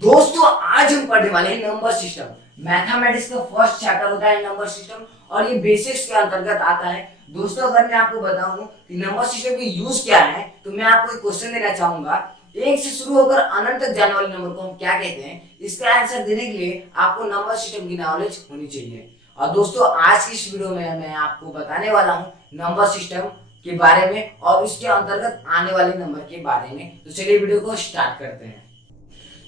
दोस्तों आज हम पढ़ने वाले हैं नंबर सिस्टम। मैथमेटिक्स का फर्स्ट चैप्टर होता है नंबर सिस्टम और ये बेसिक्स के अंतर्गत आता है। दोस्तों अगर मैं आपको बताऊं कि नंबर सिस्टम की यूज क्या है तो मैं आपको एक क्वेश्चन देना चाहूंगा। एक से शुरू होकर अनंत तक जाने वाले नंबर को हम क्या कहते हैं, इसका आंसर देने के लिए आपको नंबर सिस्टम की नॉलेज होनी चाहिए। और दोस्तों आज की इस वीडियो में मैं आपको बताने वाला हूँ नंबर सिस्टम के बारे में और इसके अंतर्गत आने वाले नंबर के बारे में। तो चलिए वीडियो को स्टार्ट करते हैं।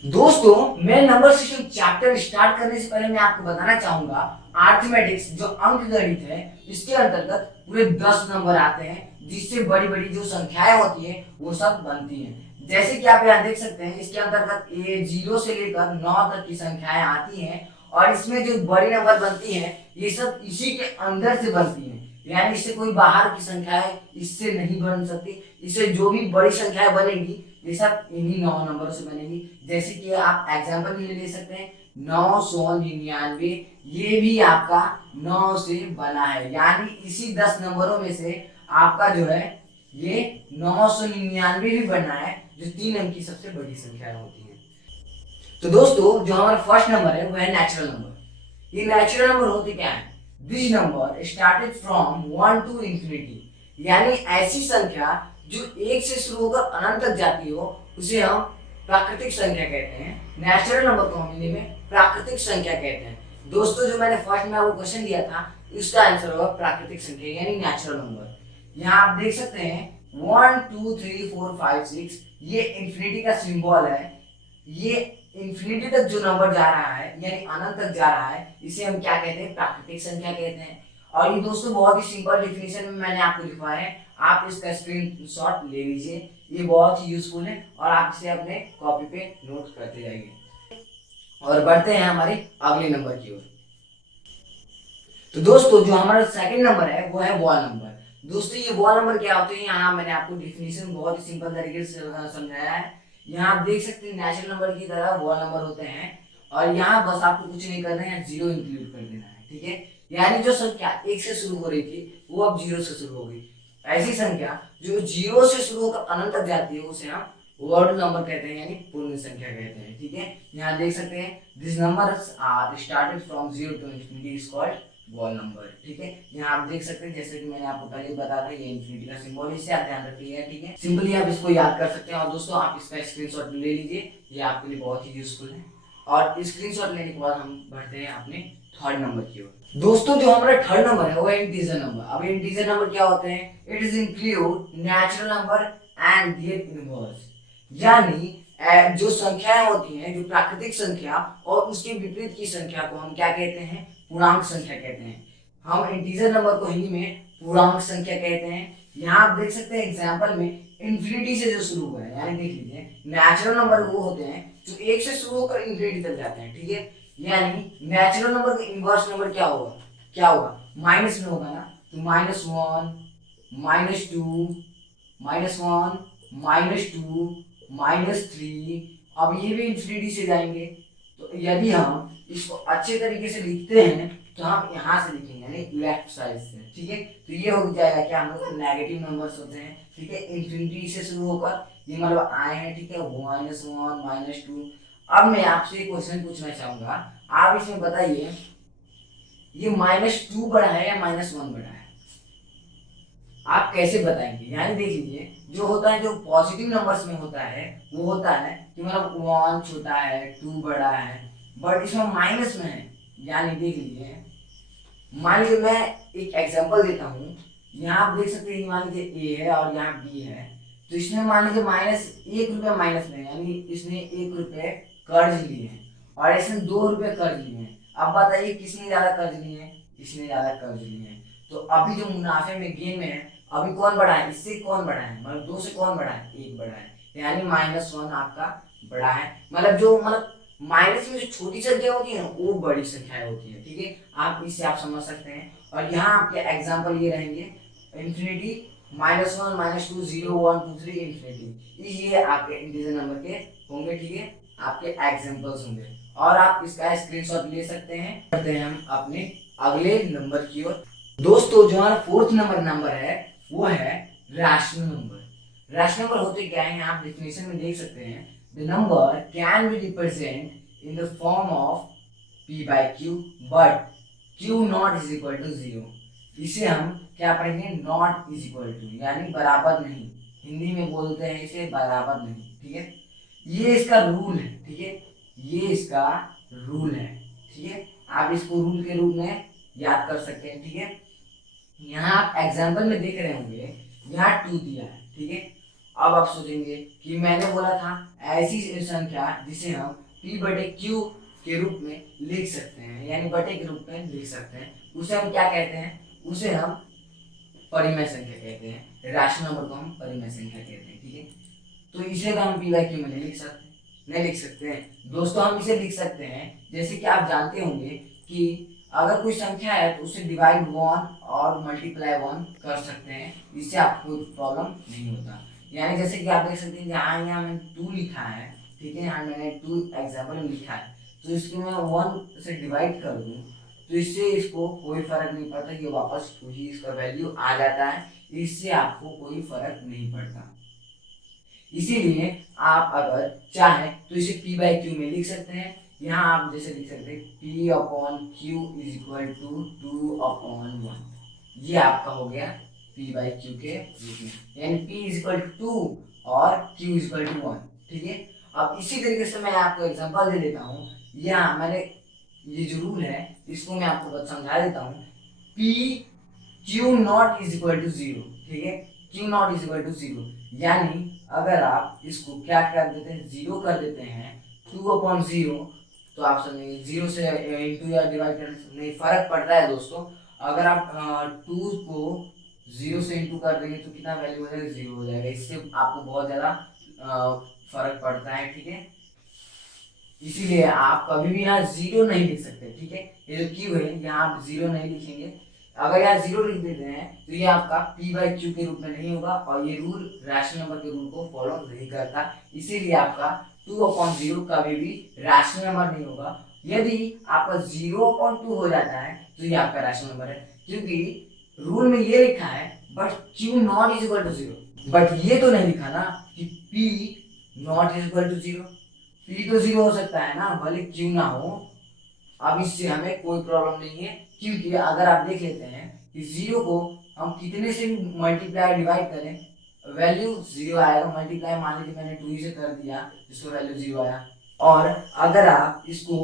दोस्तों मैं नंबर सिस्टम चैप्टर स्टार्ट करने से पहले मैं आपको बताना चाहूंगा अर्थमेटिक्स जो अंक गणित है इसके अंतर्गत पूरे 10 नंबर आते हैं जिससे बड़ी बड़ी जो संख्याएं होती है वो सब बनती हैं। जैसे कि आप यहाँ देख सकते हैं इसके अंतर्गत ये 0 से लेकर 9 तक की संख्याएं आती हैं और इसमें जो बड़ी नंबर बनती हैं ये सब इसी के अंदर से बनती हैं, यानी इससे कोई बाहर की संख्याएं इससे नहीं बन सकती। इससे जो भी बड़ी संख्याएं बनेगी ये सब इन्हीं 9 नंबरों से बनेगी। जैसे कि आप एग्जांपल भी ले सकते हैं 999, ये भी आपका 9 से बना है, यानी इसी 10 नंबरों में से आपका जो है ये 999 भी बना है जो 3 अंक की सबसे बड़ी संख्या होती है। तो दोस्तों जो हमारा फर्स्ट नंबर है वो है नेचुरल नंबर। ये नेचुरल नंबर होते क्या है? This number started from 1 to infinity, यानी ऐसी संख्या जो 1 से शुरू होकर अनंत तक जाती हो उसे हम प्राकृतिक संख्या कहते हैं। नेचुरल नंबर को हम हिंदी में प्राकृतिक संख्या कहते हैं। दोस्तों जो मैंने फर्स्ट में आपको क्वेश्चन दिया था उसका आंसर होगा प्राकृतिक संख्या यानी नेचुरल नंबर। यहाँ आप देख सकते हैं 1 2 3 4 5 6 ये इंफिनिटी का सिंबल है। ये इंफिनिटी तक जो नंबर जा रहा है यानी अनंत तक जा रहा है इसे हम क्या कहते हैं? प्राकृतिक संख्या कहते हैं। और ये दोस्तों बहुत ही सिंपल डिफिनेशन में मैंने आपको लिखवाया है, आप इसका स्क्रीनशॉट ले लीजिए, ये बहुत ही यूजफुल है और आप इसे अपने कॉपी पे नोट करते जाइए। और बढ़ते हैं हमारे अगले नंबर की ओर। तो दोस्तों जो हमारा सेकंड नंबर है वो है वॉल नंबर। दोस्तों ये वॉल नंबर क्या होते हैं, यहाँ मैंने आपको डिफिनेशन बहुत ही सिंपल तरीके से समझाया है। यहाँ आप देख सकते हैं नेचुरल नंबर की तरह वॉल नंबर होते हैं और यहाँ बस आपको कुछ नहीं करना है, 0 इंक्लूड कर देना है, ठीक है। यानी जो संख्या 1 से शुरू हो रही थी वो अब 0 से शुरू हो गई। ऐसी संख्या जो 0 से शुरू होकर अनंत तक जाती है उसे हम वर्ड नंबर कहते हैं यानी पूर्ण संख्या कहते हैं, ठीक है। यहाँ देख सकते हैं this numbers are started from 0 to infinity is called whole number, ठीक है। यहाँ आप देख सकते हैं जैसे कि मैंने आपको पहले बताया था ये इंफिनिटी का सिंबल, इससे आप ध्यान रखिएगा, ठीक है। सिंपली आप इसको याद कर सकते हैं और दोस्तों आप इसका स्क्रीनशॉट ले लीजिए, ये आपके लिए बहुत ही यूजफुल है। और स्क्रीनशॉट लेने के बाद हम बढ़ते हैं अपने थर्ड नंबर की ओर। दोस्तों जो हमारा थर्ड नंबर है वो है इंटीजर नंबर। अब इंटीजर नंबर क्या होते हैं? It is include natural number and their inverse, यानी जो संख्याएं होती हैं जो प्राकृतिक संख्या और उसके विपरीत की संख्या को हम क्या कहते हैं? पूर्णांक संख्या कहते हैं। हम इंटीजर नंबर को हिंदी में पूर्णांक संख्या कहते हैं। यहाँ आप देख सकते हैं एग्जाम्पल में इंफिनिटी से जो शुरू हुआ है, यानी देख लीजिए नेचुरल नंबर वो होते हैं जो 1 से शुरू होकर इंफिनिटी तक जाते हैं, ठीक है। यानी नेचुरल नंबर का इनवर्स नंबर क्या होगा? क्या होगा? माइनस में होगा ना, तो -1 -2 -1 -2 -3, अब ये भी इंफिनिटी से जाएंगे। तो यदि हम इसको अच्छे तरीके से लिखते हैं तो हम यहाँ से लिखेंगे यानी लेफ्ट साइड से, ठीक है। तो ये हो जाएगा क्या, हम लोग नेगेटिव नंबर्स होते हैं, ठीक है। इंफिनिटी से शुरू होकर ये मतलब आए हैं, ठीक है, -1 -2। अब मैं आपसे एक क्वेश्चन पूछना चाहूंगा, आप इसमें बताइए ये -2 बड़ा है या -1 बड़ा है? आप कैसे बताएंगे? यानी देख लीजिए जो होता है जो पॉजिटिव नंबर्स में होता है वो होता है कि मतलब 1 छोटा है 2 बड़ा है, बट इसमें माइनस में है। यानी देख लीजिए मान लीजिए मैं एक एग्जांपल देता हूँ, यहाँ आप देख सकते हैं मान लीजिए ए है और यहाँ बी है, तो इसमें मान लीजिए -1 रुपया माइनस में, यानी इसने 1 रुपये कर्ज लिए हैं और इसने 2 रुपये कर्ज लिए हैं। अब बताइए किसने ज्यादा कर्ज लिए हैं? इसने ज्यादा कर्ज लिए हैं। तो अभी जो मुनाफे में गेन में है अभी कौन बड़ा है? इससे कौन बड़ा है? मतलब 2 से कौन बड़ा है? 1 बड़ा है, यानी -1 आपका बड़ा है। मतलब माइनस में जो छोटी संख्या होती है ना वो बड़ी संख्या होती है, ठीक है। आप इससे आप समझ सकते हैं। और यहाँ आपके एग्जाम्पल ये रहेंगे इंफिनिटी -1 -2 0 1 2 3 इंफिनिटी, ये आपके इंटीजर नंबर के होंगे, ठीक है, आपके एग्जाम्पल्स होंगे और आप इसका स्क्रीनशॉट ले सकते हैं। करते हैं हम अपने अगले नंबर की ओर। दोस्तों जो हमारा फोर्थ नंबर है वो है रैशनल नंबर। रैशनल नंबर होते क्या है? आप डेफिनेशन में देख सकते हैं the number can be represent in the form of p by q but q not is equal to 0। इसे हम क्या पढ़ेंगे, नॉट इज इक्वल टू यानी बराबर नहीं, हिंदी में बोलते हैं इसे बराबर नहीं, ठीक है। ये इसका रूल है, ठीक है, ये इसका रूल है, ठीक है। आप इसको रूल के रूप में याद कर सकते हैं, ठीक है। यहाँ आप एग्जाम्पल में देख रहे होंगे, यहाँ 2 दिया है, ठीक है। अब आप सोचेंगे कि मैंने बोला था ऐसी संख्या जिसे हम p बटे q के रूप में लिख सकते हैं, यानी बटे के रूप में लिख सकते हैं, उसे हम क्या कहते हैं, उसे हम परिमेय संख्या कहते हैं। राशि नंबर को हम परिमेय संख्या कहते हैं, ठीक है। तो इसे तो हम p बाई क्यू में नहीं लिख सकते, नहीं लिख सकते हैं दोस्तों। हम इसे लिख सकते हैं जैसे कि आप जानते होंगे कि अगर कोई संख्या है तो उसे डिवाइड 1 और मल्टीप्लाई 1 कर सकते हैं, इससे आपको कोई प्रॉब्लम नहीं होता। यानी जैसे कि आप देख सकते हैं यहाँ मैंने 2 लिखा है, ठीक है, यहाँ मैंने 2 एग्जाम्पल में लिखा है, तो इसको मैं 1 से डिवाइड कर दूँ तो इससे इसको कोई फर्क नहीं पड़ता, ये वापस वही इसका वैल्यू आ जाता है, इससे आपको कोई फर्क नहीं पड़ता। इसीलिए आप अगर चाहें तो इसे p बाई क्यू में लिख सकते हैं। यहाँ आप जैसे लिख सकते हैं p upon q is equal to 2 upon 1, ये आपका हो गया p बाई क्यू के रूप में, यानी p इज इक्वल टू 2 और q इज इक्वल टू 1, ठीक है। अब इसी तरीके से मैं आपको एग्जांपल दे देता हूँ। यहाँ मैंने ये जो रूल है इसको मैं आपको समझा देता हूँ। p q not is equal to 0, ठीक है, q not is equal to 0, यानी अगर आप इसको क्या कर देते हैं, 0 कर देते हैं 2 अपॉन 0, तो आप समझेंगे 0 से इंटू या डिवाइड करने से नहीं फर्क पड़ता है दोस्तों। अगर आप 2 को 0 से इंटू कर देंगे तो कितना वैल्यू हो जाएगा, 0 हो जाएगा, इससे आपको बहुत ज़्यादा फर्क पड़ता है, ठीक है। इसीलिए आप कभी भी यहाँ 0 नहीं लिख सकते, ठीक है। ये जो क्यू है यहाँ आप 0 नहीं लिखेंगे, अगर यहाँ 0 लिख देते हैं तो ये आपका p बाई क्यू के रूप में नहीं होगा और ये रूल राशि नंबर के रूल को फॉलो नहीं करता, इसीलिए आपका 2 अपॉन 0 कभी भी राशि नंबर नहीं होगा। यदि आपका 0 अपॉन 2 हो जाता है तो ये आपका राशि नंबर है, क्योंकि रूल में ये लिखा है but q not is equal to 0, but ये तो नहीं लिखा ना कि p not is equal to 0, p तो 0 हो सकता है ना, भले q ना हो। अब इससे हमें कोई प्रॉब्लम नहीं है, क्योंकि अगर आप देख लेते हैं कि 0 को हम कितने से मल्टीप्लाई डिवाइड करें वैल्यू 0 आएगा, मल्टीप्लाई मान लीजिए मैंने 2 से कर दिया जिसको वैल्यू 0 आया, और अगर आप इसको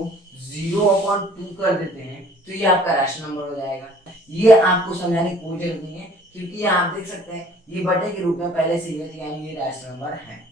0/2 कर देते हैं तो ये आपका राशि नंबर हो जाएगा। ये आपको समझाने की कोई जरूरत नहीं है, क्योंकि यहाँ आप देख सकते हैं ये बटे के रूप में पहले से ही है, यानी ये राशि नंबर है,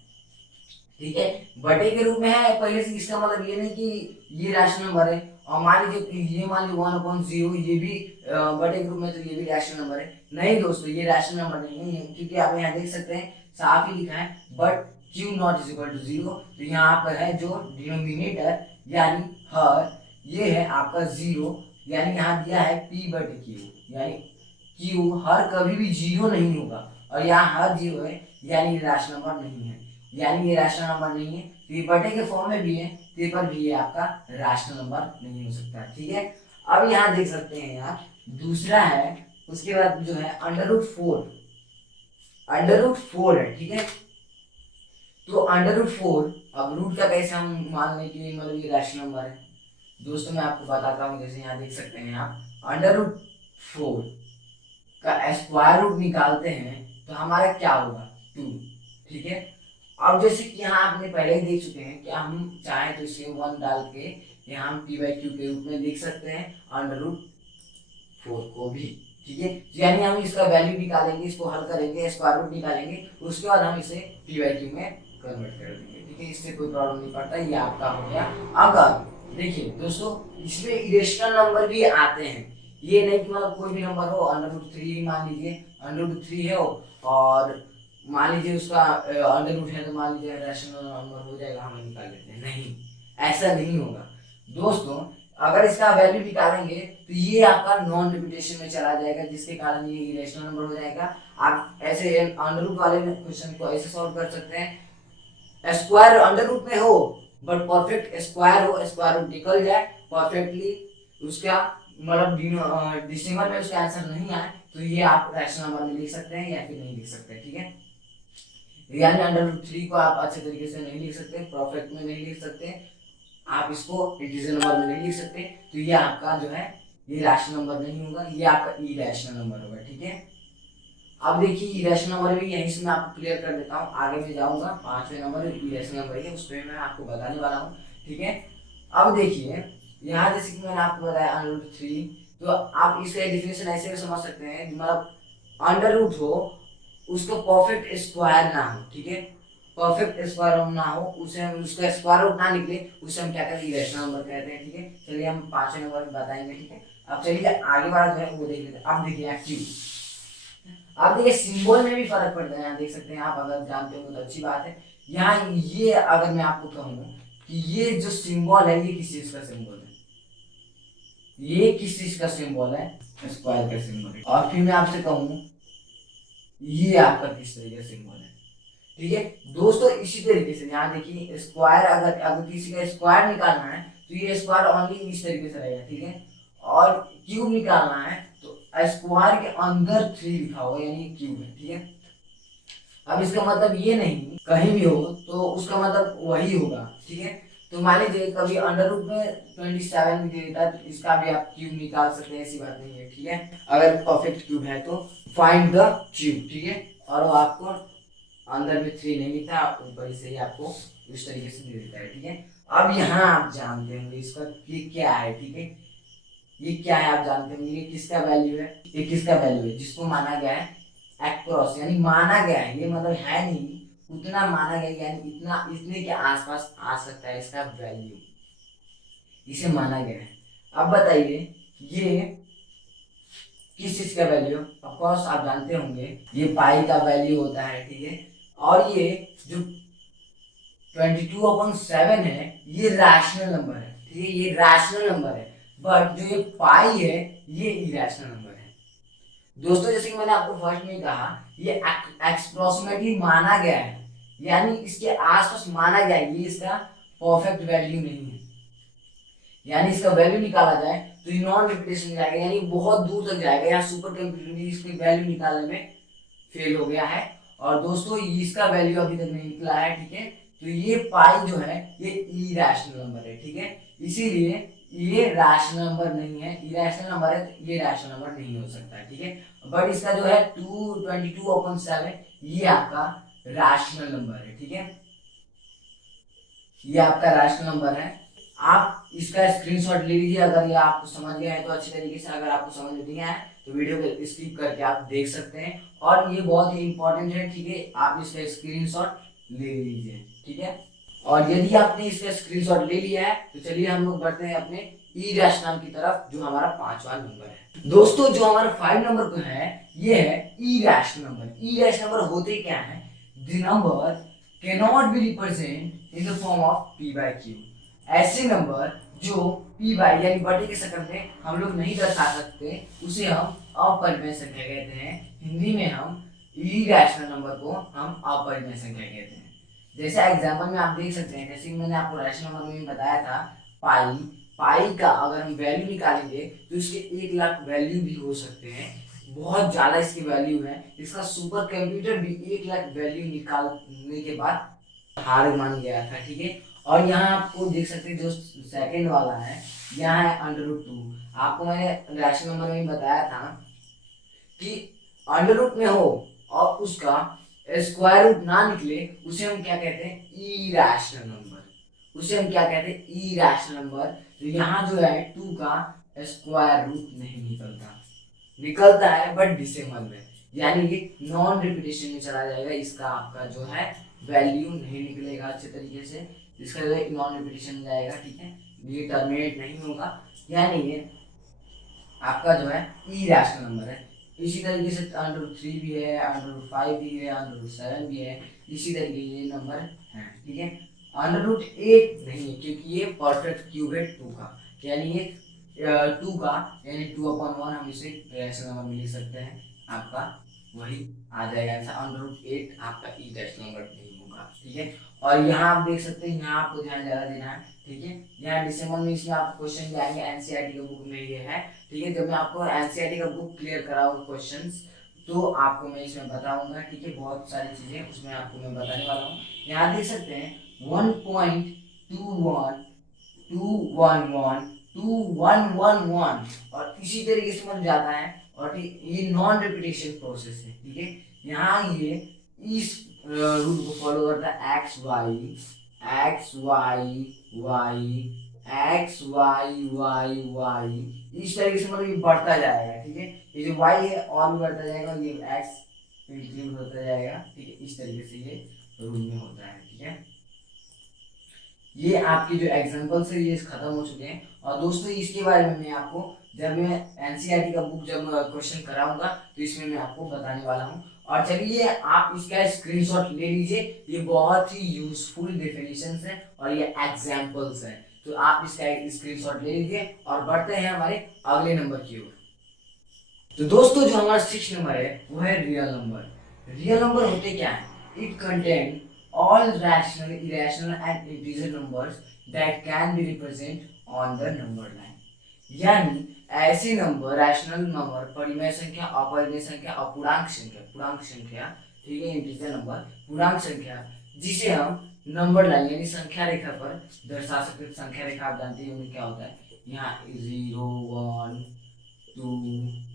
ठीक है। बटे के रूप में है पहले से, इसका मतलब ये नहीं कि ये राशि नंबर है। और मान लीजिए ये मान लीजिए 1/0 ये भी बटे के रूप में, तो ये भी राशि नंबर है। नहीं दोस्तों, ये राशि नंबर नहीं है, क्योंकि आप यहाँ देख सकते हैं साफ ही लिखा है but q not is equal to 0। तो यहाँ पर है जो डिनोमिनेटर यानी हर, ये है आपका 0, यानी यहाँ दिया है p बटे q, यानी q हर कभी भी 0 नहीं होगा, और यहाँ हर 0 है यानी राशि नंबर नहीं है, यानी ये राशनल नंबर नहीं है। तो ये बटे के फॉर्म में भी है तो ये पर भी ये आपका राशनल नंबर नहीं हो सकता, ठीक है। अब यहाँ देख सकते हैं आप दूसरा है, उसके बाद जो है √4, √4 है, ठीक है। तो √4, अब रूट का कैसे हम मान लें कि मतलब ये राशनल नंबर है दोस्तों, मैं आपको बताता हूँ। जैसे यहाँ देख सकते हैं आप √4 का स्क्वायर रूट निकालते हैं तो हमारा क्या होगा, 2, ठीक है। अब जैसे कि यहाँ आपने पहले ही देख चुके हैं कि हम चाहें तो इसे 1 डाल के यहाँ हम p बाई क्यू के रूप में लिख सकते हैं √4 को भी, ठीक है। यानी हम इसका वैल्यू निकालेंगे, इसको हल करेंगे, स्क्वायर रूट निकालेंगे, उसके बाद हम इसे p बाई क्यू में कन्वर्ट कर देंगे, ठीक है। इससे कोई प्रॉब्लम नहीं पड़ता, ये आपका हो गया। अगर देखिए दोस्तों इसमें इरेशनल नंबर भी आते हैं, ये नहीं कि मतलब कोई भी नंबर हो, √3 मान लीजिए √3 है और मान लीजिए उसका √√ है तो मान लीजिए रैशनल नंबर हो जाएगा, हम निकाल लेते हैं, नहीं ऐसा नहीं होगा दोस्तों। अगर इसका वैल्यू निकालेंगे तो ये आपका नॉन रिपीटेशन में चला जाएगा, जिसके कारण ये इरेशनल नंबर हो जाएगा। आप ऐसे √√ वाले क्वेश्चन को ऐसे सॉल्व कर सकते हैं, स्क्वायर √√ में हो बट परफेक्ट स्क्वायर हो, स्क्वायर रूट निकल जाए परफेक्टली, उसका मतलब डिसिमल में उसका आंसर नहीं आए, तो ये आप रैशनल नंबर में लिख सकते हैं या फिर नहीं लिख सकते, ठीक है। यानी √3 को आप अच्छे तरीके से नहीं लिख सकते, परफेक्ट में नहीं लिख सकते, आप इसको इंटीजर नंबर में नहीं लिख सकते, तो ये आपका जो है ये रैशनल नंबर नहीं होगा, ये आपका इरेशनल नंबर होगा। ठीक है, अब देखिए इरेशनल नंबर भी यहीं से मैं आपको क्लियर कर देता हूँ, आगे मैं जाऊंगा 5वें नंबर इरेशनल नंबर है, उस पर मैं आपको बताने वाला हूँ। ठीक है, अब देखिए यहाँ जैसे कि मैंने आपको बताया √3, तो आप इसका डिफिनेशन ऐसे भी समझ सकते हैं, मतलब अंडर रूट हो उसको परफेक्ट स्क्वायर ना हो। ठीक है, परफेक्ट स्क्वायर ना हो, उसे हम उसका स्क्वायर रूट ना निकले, उसे हम क्या कहते हैं, इरेशनल नंबर कहते हैं। ठीक है, चलिए हम 5वें नंबर बताएंगे। ठीक है, अब चलिए आगे वाला जो है वो देख लेते हैं। अब देखिए एक्टिव, अब देखिए सिंबल में भी फर्क पड़ता है, यहाँ देख सकते हैं आप, अगर जानते हो तो अच्छी बात है। यहाँ ये अगर मैं आपको कहूँ कि ये जो सिंबल है ये किस चीज का सिंबल है, ये किस चीज का सिंबल है, स्क्वायर का सिंबल है। और फिर मैं आपसे कहूँ ये आपका किस तरीके का सिंबल है। ठीक है दोस्तों, इसी तरीके से यहाँ देखिए स्क्वायर, अगर अगर किसी का स्क्वायर निकालना है तो ये स्क्वायर ओनली इस तरीके से रहेगा। ठीक है, और क्यूब निकालना है तो स्क्वायर के अंदर 3 लिखा होगा, यानी क्यूब है। ठीक है, अब इसका मतलब ये नहीं कहीं भी हो तो उसका मतलब वही होगा। ठीक है, तो मान लीजिए कभी अंडर रूट में 27 भी दे देता है तो इसका भी आप क्यूब निकाल सकते हैं, ऐसी बात नहीं है। ठीक है, अगर परफेक्ट क्यूब है तो फाइंड द क्यूब। ठीक है, और वो आपको अंदर में 3 नहीं लिखता, ऊपर से ही आपको इस तरीके से दे देता है। ठीक है, अब यहाँ आप जानते होंगे इसका ये क्या है। ठीक है, ये क्या है आप जानते होंगे, ये किसका वैल्यू है, ये किसका वैल्यू है जिसको माना गया है एक्रोस, यानी माना गया है, ये मतलब है नहीं, उतना माना गया, यानी इतना इतने के आसपास आ सकता है इसका वैल्यू, इसे माना गया है। अब बताइए ये किस चीज का वैल्यू, ऑफ कोर्स आप जानते होंगे ये पाई का वैल्यू होता है। ठीक है, और ये जो 22/7 है ये रैशनल नंबर है। ठीक है, ये रैशनल नंबर है, बट जो ये पाई है ये इरेशनल नंबर है। दोस्तों जैसे कि मैंने आपको फर्स्ट में कहा ये एक्सप्रोक्सीमेटली माना गया है, यानी इसके आसपास माना गया है, ये इसका परफेक्ट वैल्यू नहीं है, यानी इसका वैल्यू निकाला जाए तो ये नॉन रिपीटेशन जाएगा, यानी बहुत दूर तक जाएगा। यहाँ सुपर कंप्यूटर भी इसकी वैल्यू निकालने में फेल हो गया है, और दोस्तों इसका वैल्यू अभी तक नहीं निकला है। ठीक है, तो ये पाई जो है ये इरेशनल नंबर है। ठीक है, इसीलिए ये रैशनल नंबर नहीं है, इरेशनल नंबर है तो ये रैशनल नंबर नहीं हो सकता। ठीक है, बट इसका जो है 22/7 ये आपका रैशनल नंबर है। ठीक है, ये आपका रैशनल नंबर है। आप इसका स्क्रीनशॉट ले लीजिए, अगर ये आपको समझ गया है तो अच्छी तरीके से, अगर आपको समझ नहीं आया तो वीडियो को स्किप करके आप देख सकते हैं, और ये बहुत ही इंपॉर्टेंट है। ठीक है, आप इसका स्क्रीनशॉट ले लीजिए। ठीक है, और यदि आपने इसका स्क्रीनशॉट ले लिया है तो चलिए हम लोग बढ़ते हैं अपने इरेशनल की तरफ, जो हमारा 5वां नंबर है। दोस्तों जो हमारा 5 नंबर को है ये है इरेशनल नंबर। इरेशनल नंबर होते क्या है, the number can not be represent in the form of p/q, ऐसे नंबर जो p बाई यानी बटे के शक्ल में हम लोग नहीं दर्शा सकते, उसे हम अपरिमेय संख्या कहते हैं। हिंदी में हम इरेशनल नंबर को हम अपरिमेय संख्या कहते हैं। जैसे एग्जांपल में आप देख सकते हैं, जैसे मैंने आपको रैशनल नंबर में बताया था पाई, पाई का अगर हम वैल्यू निकालेंगे तो इसके 1 लाख वैल्यू भी हो सकते हैं, बहुत ज्यादा इसकी वैल्यू है। इसका सुपर कंप्यूटर भी 1 लाख वैल्यू निकालने के बाद हार मान गया था। ठीक है, और यहाँ आपको देख सकते हैं जो सेकंड वाला है, यहाँ है √2। आपको मैंने रैशनल नंबर में बताया था कि अंडर रूट में हो और उसका स्क्वायर रूट ना निकले, उसे हम क्या कहते हैं, इरेशनल नंबर, उसे हम क्या कहते हैं, इरेशनल नंबर। तो यहाँ जो है 2 का स्क्वायर रूट नहीं निकलता, निकलता है बट डिसिमल में, यानी ये नॉन रिपीटेशन में चला जाएगा, इसका आपका जो है वैल्यू नहीं निकलेगा अच्छे तरीके से, इसका जो है नॉन रिपीटेशन में जाएगा। ठीक है, ये टर्मिनेट नहीं होगा, यानी ये आपका जो है इरेशनल नंबर है। इसी तरीके से √3 भी है, √5 भी है, √7 भी है, इसी तरीके ये नंबर है। ठीक है, √8 नहीं है क्योंकि ये परफेक्ट क्यूब है 2 का, यानी ये 2 का यानी 2/1 हम इसे रैशनल नंबर में लिख सकते हैं, आपका वही आ जाएगा आंसर। √8 आपका इरेशनल नंबर नहीं होगा। ठीक है, और यहाँ आप देख सकते हैं, यहाँ आपको ध्यान ज्यादा देना है। ठीक है, यहाँ डिसेंबर में इसमें आपको क्वेश्चन भी आएंगे, एनसीईआरटी की बुक में ये है। ठीक है, जब मैं आपको एनसीईआरटी का बुक क्लियर कराऊंगा क्वेश्चंस तो आपको मैं इसमें बताऊंगा, ठीक है। बहुत सारी चीजें उसमें आपको मैं बताने वाला हूँ। यहाँ देख सकते हैं 1.21 211 2111 और इसी तरीके से बन जाता है। और ये नॉन रिपीटेशन प्रोसेस है, ठीक है। यहाँ ये इस रूल को फॉलो करता है, x y x y y x y y y, इस तरीके से मतलब ये बढ़ता जाएगा, ठीक है। ये जो वाई है और भी बढ़ता जाएगा, ये एक्स इंक्रीज होता जाएगा, ठीक है। इस तरीके से ये रूल में होता है, ठीक है। ये आपके जो एग्जांपल्स है ये खत्म हो चुके हैं। और दोस्तों इसके बारे में मैं आपको जब मैं एनसीईआरटी का बुक जब क्वेश्चन कराऊंगा तो इसमें मैं आपको बताने वाला हूँ। और चलिए आप इसका स्क्रीनशॉट ले लीजिए, ये बहुत ही यूजफुल डेफिनेशंस है और ये एग्जांपल्स हैं। तो आप इसका एक स्क्रीनशॉट ले लीजिए और बढ़ते हैं हमारे अगले नंबर की ओर। तो दोस्तों जो हमारा 6 नंबर है वो है रियल नंबर। रियल नंबर होते क्या है? It contain all rational, irrational and integer numbers that can be represented on the number line। यानी ऐसे नंबर, रैशनल नंबर, परिमेय संख्या, अपरिमेय संख्या, अपूर्णांक संख्या, पूर्णांक संख्या, ठीक है, इंटीजर नंबर, पूर्णांक संख्या, जिसे हम नंबर लाइन यानी संख्या रेखा पर दर्शा सकते हैं। संख्या रेखा आप जानते हैं क्या होता है, यहाँ 0 1 2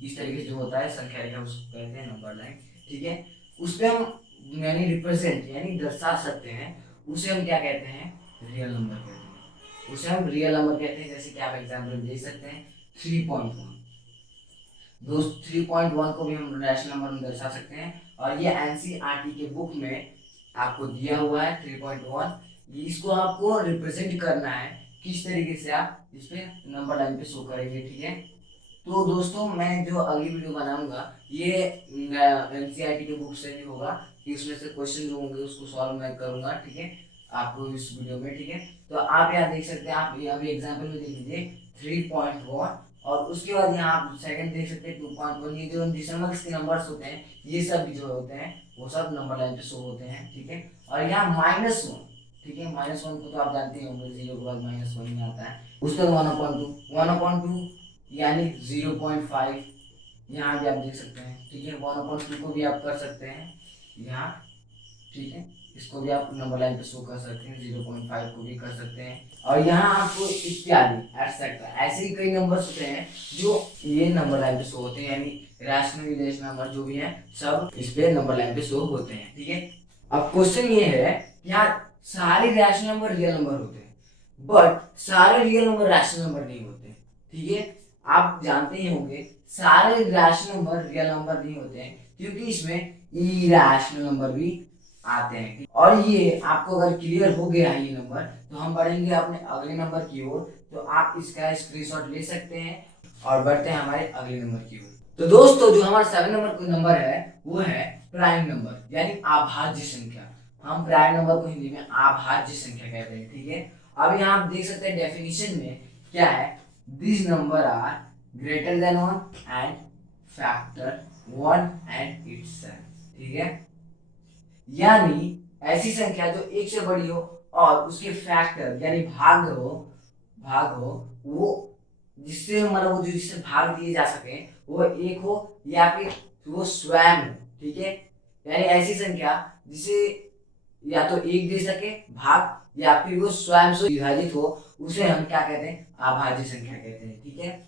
इस तरीके से जो होता है संख्या रेखा उसको कहते हैं नंबर लाइन, ठीक है। उस पे हम यानी रिप्रेजेंट यानी दर्शा सकते हैं, उसे हम क्या कहते हैं? रियल नंबर कहते हैं। उसे हम रियल नंबर कहते हैं। जैसे कि आप एग्जांपल देख सकते हैं 3.1। दोस्त 3.1 को भी हम रैशनल नंबर में दर्शा सकते हैं। और ये एनसीईआरटी के बुक में आपको दिया हुआ है 3.1। इसको आपको रिप्रेजेंट करना है, किस तरीके से आप इस पे नंबर लाइन पे शो करेंगे, ठीक है। तो दोस्तों मैं जो अगली वीडियो बनाऊंगा ये एनसीईआरटी के बुक से भी होगा, कि उसमें से क्वेश्चन जो होंगे उसको सॉल्व मैं करूंगा, ठीक है, आपको इस वीडियो में, ठीक है। तो आप यहाँ देख सकते हैं, आप अभी एग्जांपल में देख लीजिए 3.1 और उसके बाद यहाँ आप सेकंड देख सकते हैं 2.1। ये जो डेसिमल्स के नंबर्स होते हैं ये सब भी जो होते हैं वो सब नंबर लाइन पे शो होते हैं, ठीक है। और यहाँ -1, ठीक है, -1 को तो आप जानते ही होंगे, 0 के बाद -1 में आता है। उसके बाद 1/2 यानी 0.5 यहाँ भी आप देख सकते हैं, ठीक है। 1/2 को भी आप कर सकते हैं यहाँ, ठीक है। इसको भी आप नंबर लाइन पे शो कर सकते हैं, 0.5 को भी कर सकते हैं। और यहाँ आपको इत्यादि एटसेट्रा ऐसे ही कई नंबर्स होते हैं जो ये नंबर लाइन पे शो होते हैं, यानी रैशनल इरेशनल नंबर जो भी है सब इस पे नंबर लाइन पे शो होते हैं, ठीक है। अब क्वेश्चन ये है यहाँ सारे रैशनल नंबर रियल नंबर होते हैं, बट सारे रियल नंबर रैशनल नंबर नहीं होते, ठीक है। आप जानते ही होंगे सारे रैशनल नंबर रियल नंबर नहीं होते हैं, क्योंकि इसमें इरैशनल नंबर भी आते हैं। और ये आपको अगर क्लियर हो गया है ये नंबर, तो हम बढ़ेंगे अपने अगले नंबर की ओर। तो आप इसका स्क्रीनशॉट ले सकते हैं और बढ़ते हैं हमारे अगले नंबर की ओर। तो दोस्तों जो हमारा 7 नंबर का नंबर है वो है प्राइम नंबर यानी अभाज्य संख्या। हम प्राइम नंबर को हिंदी में अभाज्य संख्या कहते हैं, ठीक है। अब यहाँ आप देख सकते हैं डेफिनेशन में क्या है, this number are greater than 1 and factor 1 and itself, ठीक है। यानी ऐसी संख्या जो एक से बड़ी हो और उसके फैक्टर यानी भाग हो वो जिससे मतलब वो जिससे भाग दिए जा सके वो एक हो या फिर वो स्वयं हो, ठीक है। यानी ऐसी संख्या जिसे या तो एक दे सके भाग या फिर वो स्वयं से विभाजित हो, उसे हम क्या कहते हैं? अभाज्य संख्या कहते हैं, ठीक है।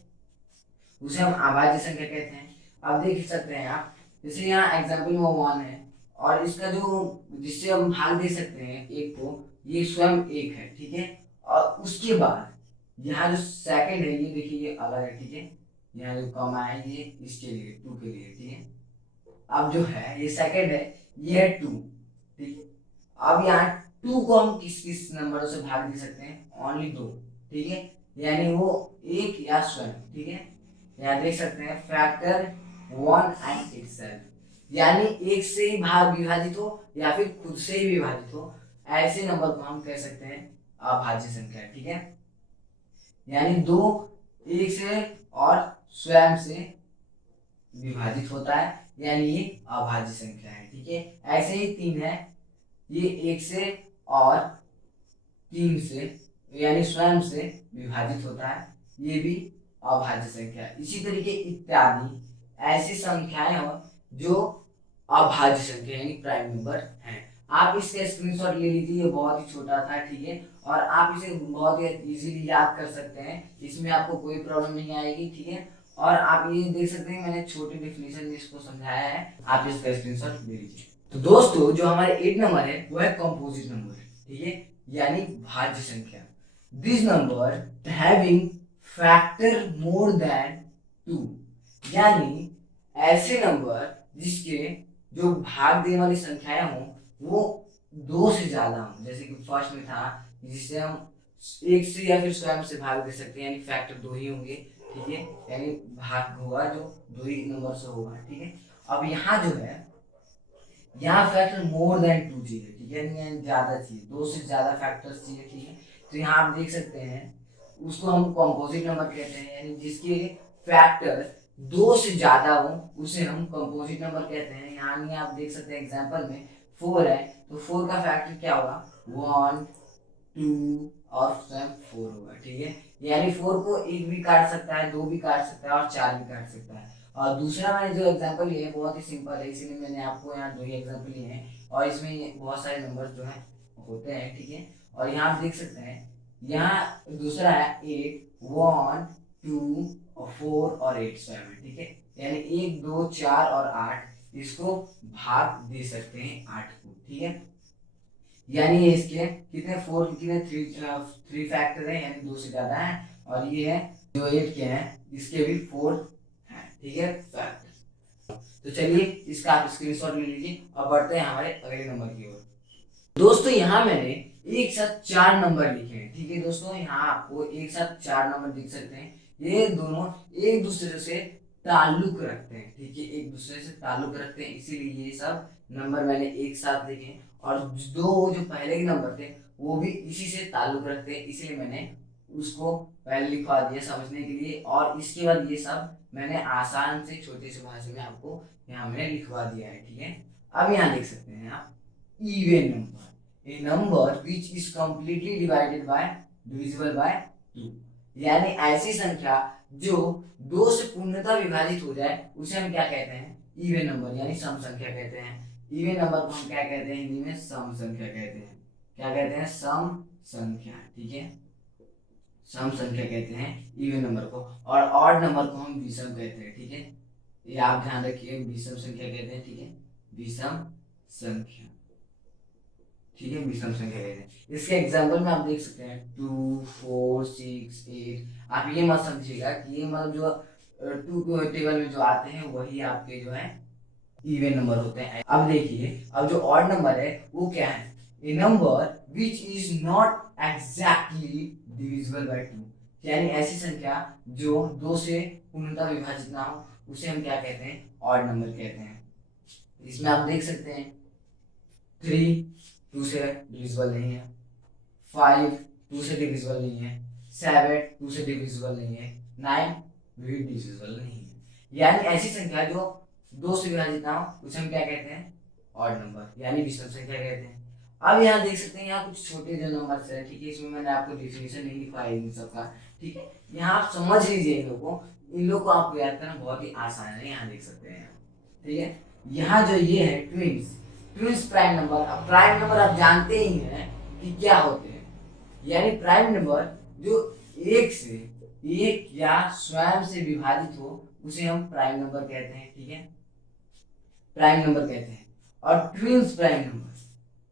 उसे हम अभाज्य संख्या कहते हैं। अब देख सकते हैं आप, जैसे यहाँ एग्जाम्पल में 1 है और इसका जो जिससे हम भाग दे सकते हैं एक को, ये स्वयं एक है, ठीक है। और उसके बाद यहाँ जो सेकंड है ये देखिए ये अलग है, ठीक है। यहाँ जो कॉमा है ये इसके लिए 2 के लिए, ठीक है। अब जो है ये सेकंड है, ये है 2, ठीक है। अब यहाँ 2 को हम किस किस नंबरों से भाग दे सकते हैं? ओनली 2, ठीक है। यानी वो एक या स्वयं, ठीक है। यहाँ देख सकते हैं फैक्टर 1 एंड इटसेल्फ, यानी एक से ही भाग विभाजित हो या फिर खुद से ही विभाजित हो, ऐसे नंबर को हम कह सकते हैं अभाज्य संख्या, ठीक है। यानी 2 एक से और स्वयं से विभाजित होता है, यानी ये अभाज्य संख्या है, ठीक है। ऐसे ही 3 है, ये एक से और 3 से यानी स्वयं से विभाजित होता है, ये भी अभाज्य संख्या। इसी तरीके इत्यादि ऐसी संख्याएं हो जो अभाज्य संख्या यानी प्राइम नंबर है। आप इसका स्क्रीनशॉट ले लीजिए, ये बहुत ही छोटा था, ठीक है, और आप इसे बहुत ही इजीली याद कर सकते हैं, इसमें आपको कोई प्रॉब्लम नहीं आएगी, ठीक है। और आप ये देख सकते हैं मैंने छोटे डिफिनेशन में इसको समझाया है, आप इसका स्क्रीनशॉट ले लीजिए। तो दोस्तों जो हमारे 8 नंबर है वो है कंपोजिट नंबर, ठीक है, यानी भाज्य संख्या। This number having factor more than 2, यानी ऐसे नंबर जिसके जो भाग देने वाली संख्याएं हों वो 2 से ज्यादा हों, जैसे कि फर्स्ट में था जिससे हम 1 से या फिर स्वयं से भाग दे सकते हैं, यानी फैक्टर 2 ही होंगे, ठीक है, यानी भाग होगा जो 2 ही नंबर से होगा, ठीक है। अब यहाँ जो है, यहाँ फैक्टर मोर देन 2 चाहिए, ठीक है, यानी ज्यादा चाहिए, 2 से ज्यादा फैक्टर्स चाहिए, ठीक है। तो यहाँ आप देख सकते हैं उसको हम कंपोजिट नंबर कहते हैं, यानी जिसके फैक्टर 2 से ज्यादा हो उसे हम कंपोजिट नंबर कहते हैं। यानी आप देख सकते हैं एग्जांपल में 4 है, तो 4 का फैक्टर क्या होगा, 1 2 और स्वयं 4 होगा, ठीक है। यानी 4 को 1 भी काट सकता है, 2 भी काट सकता है और 4 भी काट सकता है। और दूसरा मैंने जो एग्जांपल लिया है बहुत ही सिंपल है, इसीलिए मैंने आपको यहाँ 2 ही एग्जांपल लिए हैं, और इसमें बहुत सारे नंबर जो है होते हैं, ठीक है। और यहाँ आप देख सकते हैं, यहाँ दूसरा है 8 1 2 और 4 और 8 स्वयं है, ठीक है, यानी 1 2 4 और 8 इसको भाग दे सकते हैं 8 को, ठीक है। यानी इसके कितने 4 कितने 3 फैक्टर है, यानी 2 से ज्यादा है, और ये है जो 8 के हैं इसके भी 4 है, ठीक है, फैक्टर। तो चलिए इसका आप स्क्रीनशॉट ले लीजिए और बढ़ते हैं हमारे अगले नंबर की ओर। दोस्तों यहाँ मैंने एक साथ 4 नंबर लिखे हैं, ठीक है दोस्तों, यहाँ आपको एक साथ 4 नंबर दिख सकते हैं, ये दोनों एक दूसरे से ताल्लुक रखते हैं, ठीक है, एक दूसरे से ताल्लुक रखते हैं, इसीलिए ये सब नंबर मैंने एक साथ लिखे हैं। और दो जो पहले के नंबर थे वो भी इसी से ताल्लुक रखते हैं, इसीलिए मैंने उसको पहले लिखवा दिया समझने के लिए, और इसके बाद ये सब मैंने आसान से छोटे से भाषा में आपको यहाँ मैंने लिखवा दिया है, ठीक है। अब यहाँ देख सकते हैं आप even number, a number which is completely divided by divisible by 2, यानी ऐसी संख्या जो 2 से पूर्णतः विभाजित हो जाए उसे हम क्या कहते हैं, इवन नंबर यानी सम संख्या कहते हैं। इवन नंबर को हम क्या कहते हैं हिंदी में, सम संख्या कहते हैं। क्या कहते हैं, सम संख्या, ठीक है, सम संख्या कहते हैं इवन नंबर को, और ऑड नंबर को हम विषम कहते हैं, ठीक है, ये आप ध्यान रखिए, विषम संख्या कहते हैं, ठीक है, विषम संख्या, ठीक है, विषम संख्या कहते हैं। इसके एग्जांपल में आप देख सकते हैं 2 4 6 8। आप ये मत समझिएगा कि ये मतलब जो 2 टेबल में जो आते हैं वही आपके जो है इवन नंबर होते हैं। अब देखिए, अब जो ऑड नंबर है वो क्या है, a number which is not exactly divisible by 2, यानी ऐसी संख्या जो 2 से पूर्णतः विभाजित ना हो उसे हम क्या कहते हैं, ऑड नंबर कहते हैं। इसमें आप देख सकते हैं 3 2 से डिविजिबल नहीं है, 5 2 से डिविजिबल नहीं है, 7 2 से डिविजिबल नहीं है, 9 भी डिविजिबल नहीं है। यानी ऐसी संख्या जो 2 से विभाजित ना हो उसे हम क्या कहते हैं, ऑड नंबर यानी विषम संख्या कहते हैं। अब यहाँ देख सकते हैं, यहाँ कुछ छोटे जो नंबर्स है, ठीक है, इसमें मैंने आपको डिफिनेशन नहीं लिखवाई इन सबका, ठीक है, यहाँ आप समझ लीजिए इन लोगों को, इन लोग को आपको याद करना बहुत ही आसान है। यहाँ देख सकते हैं, ठीक है, यहाँ जो ये है ट्विंस, ट्विंस प्राइम नंबर। अब प्राइम नंबर आप जानते ही हैं कि क्या होते हैं, यानी प्राइम नंबर जो एक या स्वयं से विभाजित हो उसे हम प्राइम नंबर कहते हैं, ठीक है, प्राइम नंबर कहते हैं। और ट्विंस प्राइम नंबर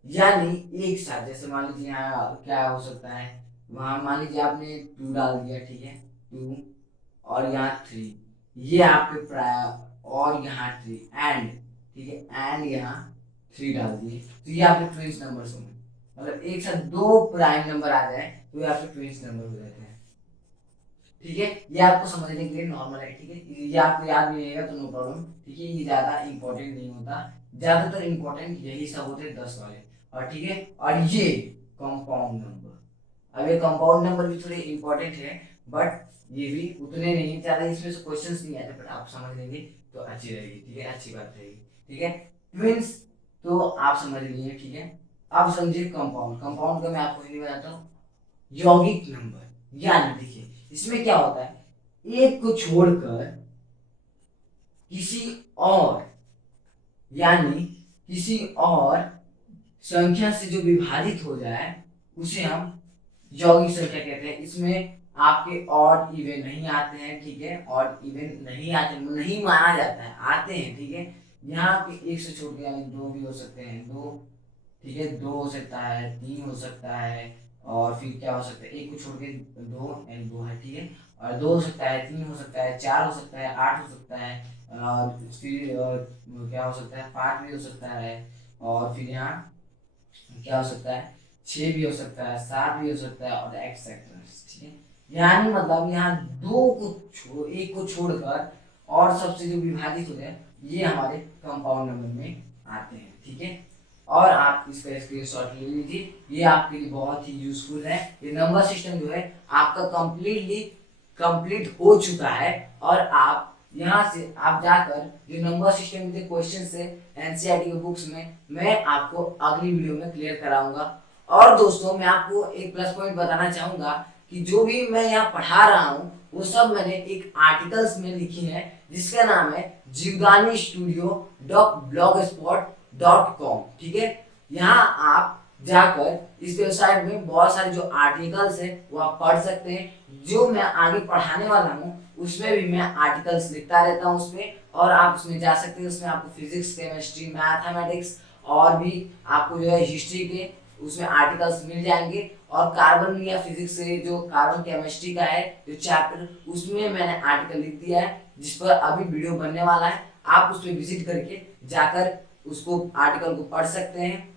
यानी एक साथ, जैसे मान लीजिए यहाँ क्या हो सकता है, वहां मान लीजिए आपने 2 डाल दिया, ठीक है, 2 और यहाँ 3, ये आपके प्राइम, और यहाँ 3 एंड, ठीक है, एंड यहाँ 3 डाल दिए, तो ये आपके ट्विंस नंबर्स होंगे। मतलब एक साथ 2 प्राइम नंबर आ जाए तो ये आपके ट्विंस नंबर हो जाते हैं, ठीक है। ये आपको समझने के लिए नॉर्मल है, ठीक है, ये आपको याद नहीं रहेगा तो नो प्रॉब्लम, ठीक है, ये ज्यादा इंपॉर्टेंट नहीं होता, ज्यादातर इंपॉर्टेंट यही सब होते हैं 10 वाले, और ठीक है। और ये कंपाउंड नंबर, अब ये कंपाउंड नंबर भी थोड़े इंपॉर्टेंट है, बट ये भी उतने नहीं, ज्यादा इसमें से क्वेश्चंस नहीं आते, बट आप समझ लेंगे तो अच्छी रहेगी, ठीक है, अच्छी बात रहेगी, ठीक है। ट्विंस तो आप समझ लिए, ठीक है। अब समझिए कंपाउंड, कंपाउंड का मैं आपको हिंदी में बताता हूँ, यौगिक नंबर। यानी देखिए इसमें क्या होता है, एक को छोड़कर किसी और यानी किसी और संख्या से जो विभाजित हो जाए उसे हम यौगिक संख्या कहते हैं। इसमें आपके ऑड इवन नहीं आते हैं, ठीक है, ऑड इवन नहीं आते, नहीं माना जाता है, आते हैं, ठीक है। यहाँ पे एक से छोड़ के यानी दो भी हो सकते हैं, दो, ठीक है, दो हो सकता है, तीन हो सकता है, और फिर क्या हो सकता है, एक को छोड़ के दो यानी दो है, ठीक है, और दो हो सकता है, तीन हो सकता है, चार हो सकता है, आठ हो सकता है, फिर क्या हो सकता है, पाँच भी हो सकता है, और फिर यहाँ क्या हो सकता है, छः भी हो सकता है, सात भी हो सकता है, और एक्सेट्रा, ठीक है। यानी मतलब यहाँ एक को छोड़कर और सबसे जो विभाजित होते हैं ये हमारे कंपाउंड नंबर में आते हैं, ठीक है। और आप इसका स्क्रीनशॉट ले लीजिए, ये आपके लिए बहुत ही यूजफुल है। ये नंबर सिस्टम जो है आपका कंप्लीट हो चुका है, और आप यहाँ से आप जाकर जो नंबर सिस्टम के क्वेश्चन है एनसीईआरटी के बुक्स में मैं आपको अगली वीडियो में क्लियर कराऊंगा। और दोस्तों मैं आपको एक प्लस पॉइंट बताना चाहूंगा कि जो भी मैं यहाँ पढ़ा रहा हूँ वो सब मैंने एक आर्टिकल्स में लिखी है, जिसका नाम है जीवदानी स्टूडियो blogspot.com, ठीक है। यहाँ आप जाकर इस वेबसाइट में बहुत सारे जो आर्टिकल्स है वो आप पढ़ सकते हैं। जो मैं आगे पढ़ाने वाला हूँ उसमें भी मैं आर्टिकल्स लिखता रहता हूँ उसमें, और आप उसमें जा सकते हैं। उसमें आपको फिजिक्स, केमिस्ट्री, मैथमेटिक्स और भी आपको जो है हिस्ट्री के उसमें आर्टिकल्स मिल जाएंगे। और कार्बन या फिजिक्स से जो कार्बन केमिस्ट्री का है जो चैप्टर, उसमें मैंने आर्टिकल लिख दिया है जिस पर अभी वीडियो बनने वाला है। आप उस पर विजिट करके जाकर उसको आर्टिकल को पढ़ सकते हैं।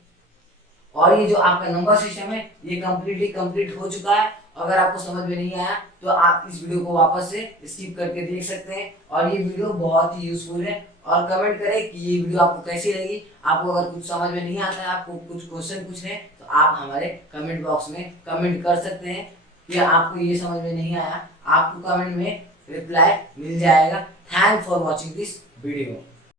और ये जो आपका नंबर सिस्टम है ये कम्प्लीटली कंप्लीट हो चुका है। अगर आपको समझ में नहीं आया तो आप इस वीडियो को वापस से स्किप करके देख सकते हैं। और ये वीडियो बहुत ही यूजफुल है। और कमेंट करें कि ये वीडियो आपको कैसी लगी। आपको अगर कुछ समझ में नहीं आता है, आपको कुछ क्वेश्चन पूछने हैं, तो आप हमारे कमेंट बॉक्स में कमेंट कर सकते हैं कि आपको ये समझ में नहीं आया। आपको कमेंट में रिप्लाई मिल जाएगा। Thank for watching this video.